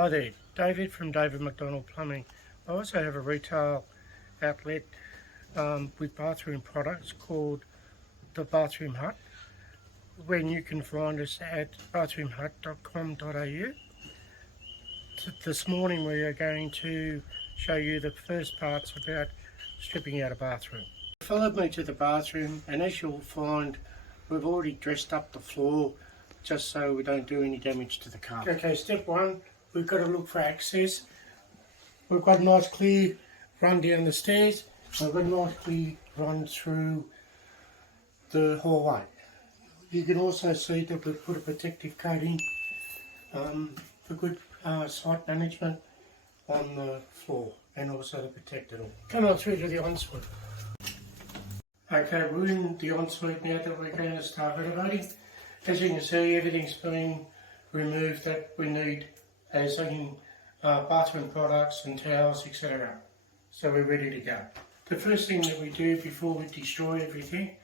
Hi there, David from David McDonald Plumbing. I also have a retail outlet with bathroom products called the Bathroom Hut, when you can find us at bathroomhut.com.au. This morning we are going to show you the first parts about stripping out a bathroom. Followed me to the bathroom, and as you'll find, we've already dressed up the floor just so we don't do any damage to the carpet. Okay, step one, we've got to look for access. We've got a nice clear run down the stairs. We've got a nice clear run through the hallway. You can also see that we've put a protective coating for good site management on the floor, and also to protect it all. Come on through to the ensuite. Okay, we're in the ensuite now that we're going to start renovating. As you can see, everything's been removed that we need, as in bathroom products and towels, etc. So we're ready to go. The first thing that we do before we destroy everything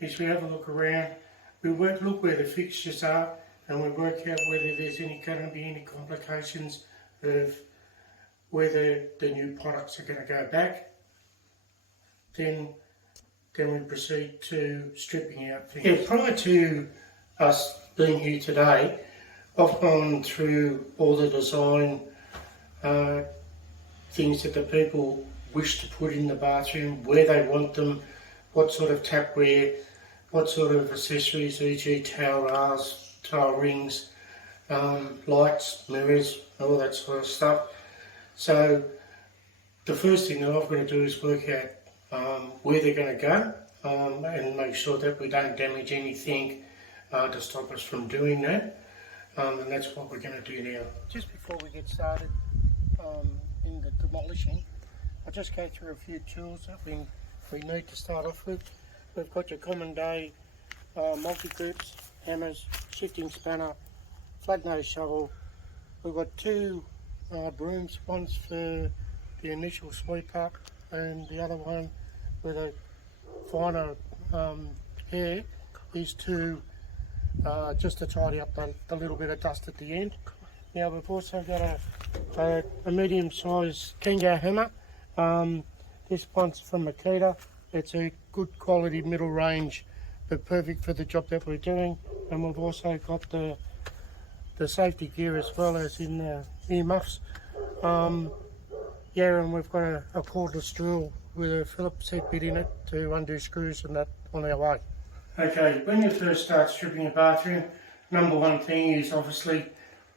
is we have a look around. We look where the fixtures are, and we work out whether there's going to be any complications of whether the new products are going to go back. Then we proceed to stripping out things. Yeah, prior to us being here today, I've gone through all the design things that the people wish to put in the bathroom, where they want them, what sort of tapware, what sort of accessories, e.g. towel rails, towel rings, lights, mirrors, all that sort of stuff. So the first thing that I've got to do is work out where they're going to go and make sure that we don't damage anything to stop us from doing that. And that's what we're going to do now. Just before we get started in the demolishing, I'll just go through a few tools that we need to start off with. We've got your common day multi-grips, hammers, shifting spanner, flat nose shovel. We've got two brooms, one's for the initial sweep up and the other one with a finer hair is to just to tidy up the little bit of dust at the end. Now we've also got a medium-sized Kango hammer. This one's from Makita. It's a good quality middle range, but perfect for the job that we're doing. And we've also got the safety gear as well, as in the earmuffs. Yeah, and we've got a cordless drill with a Phillips head bit in it to undo screws and that on our way. Okay, when you first start stripping a bathroom, number one thing is obviously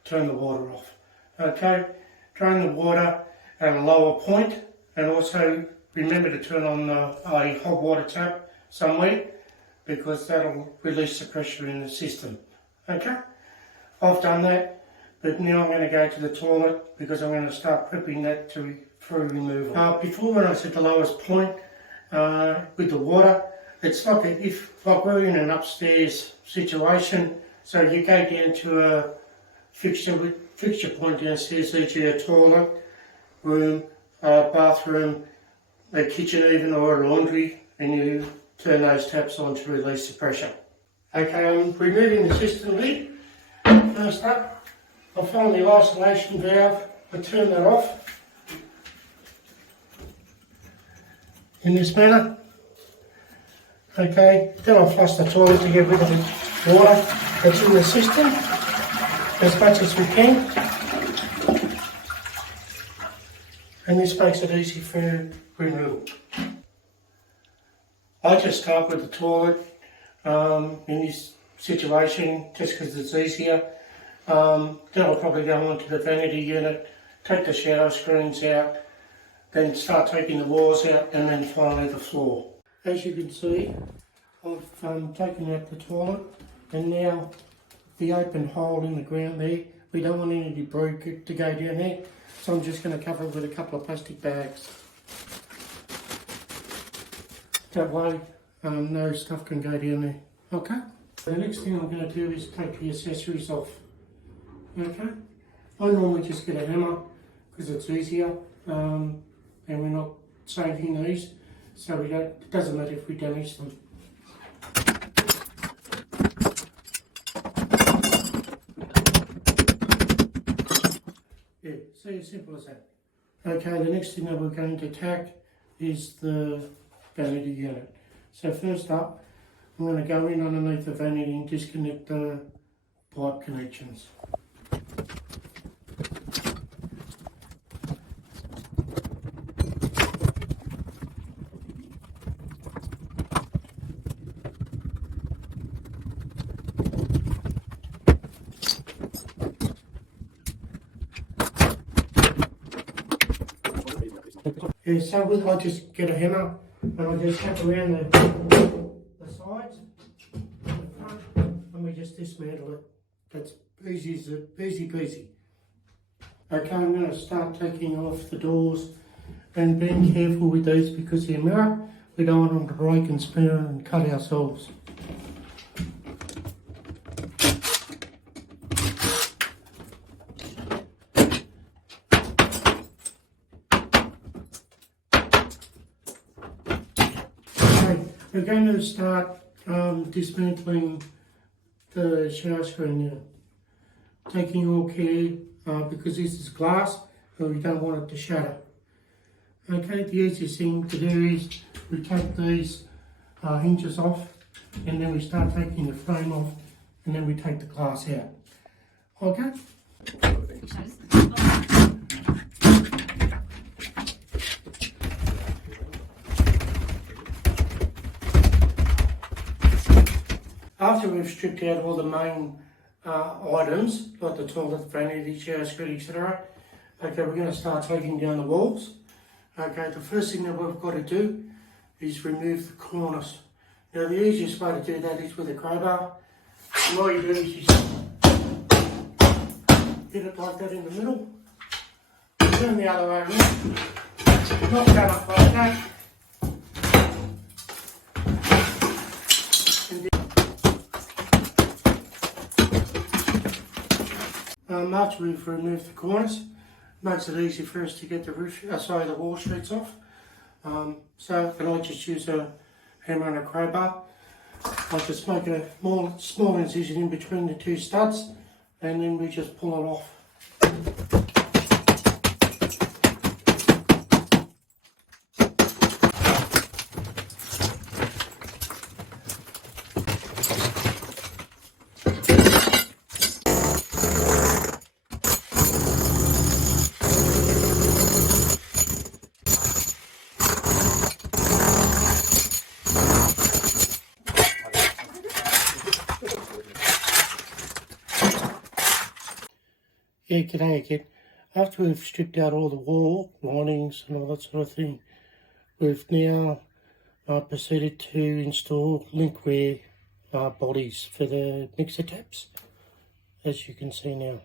turn the water off. Okay, drain the water at a lower point, and also remember to turn on a hot water tap somewhere, because that'll release the pressure in the system. Okay, I've done that, but now I'm going to go to the toilet because I'm going to start prepping that for removal. Before, when I said the lowest point with the water, it's like like we're in an upstairs situation, so you go down to a fixture point downstairs, e.g. a toilet, room, bathroom, a kitchen even, or a laundry, and you turn those taps on to release the pressure. Okay, I'm removing the system lid. First up, I'll find the isolation valve and turn that off in this manner. Okay, then I'll flush the toilet to get rid of the water that's in the system as much as we can. And this makes it easy for removal. I just start with the toilet in this situation just because it's easier. Then I'll probably go on to the vanity unit, take the shower screens out, then start taking the walls out, and then finally the floor. As you can see, I've taken out the toilet, and now the open hole in the ground there, we don't want any debris to go down there, so I'm just going to cover it with a couple of plastic bags. That way no stuff can go down there. Okay? The next thing I'm going to do is take the accessories off. Okay? I normally just get a hammer because it's easier and we're not saving these, so it doesn't matter if we damage them. Yeah, see, as simple as that. Okay, the next thing that we're going to tack is the vanity unit. So first up, I'm going to go in underneath the vanity and disconnect the pipe connections. Yeah, so I just get a hammer and I just tap around the sides, the front, and we just dismantle it. That's easy peasy. Okay, I'm going to start taking off the doors and being careful with these because they're mirror. We don't want them to break and spin and cut ourselves. We're going to start dismantling the shower screen now. Taking all care because this is glass and we don't want it to shatter. Okay, the easiest thing to do is we take these hinges off and then we start taking the frame off and then we take the glass out. Okay? After we've stripped out all the main items, like the toilet, vanity, shower screen, etc., okay, we're going to start taking down the walls. Okay, the first thing that we've got to do is remove the cornice. Now the easiest way to do that is with a crowbar. And all you do is you hit it like that in the middle, turn the other way around, knock that up like that. After we've removed the cornice, it makes it easy for us to get the the wall sheets off. And I just use a hammer and a crowbar. I just make a small incision in between the two studs, and then we just pull it off. Yeah, g'day again. After we've stripped out all the wall linings and all that sort of thing, we've now proceeded to install linkware bodies for the mixer taps, as you can see now.